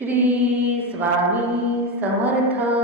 Shri Swami Samarth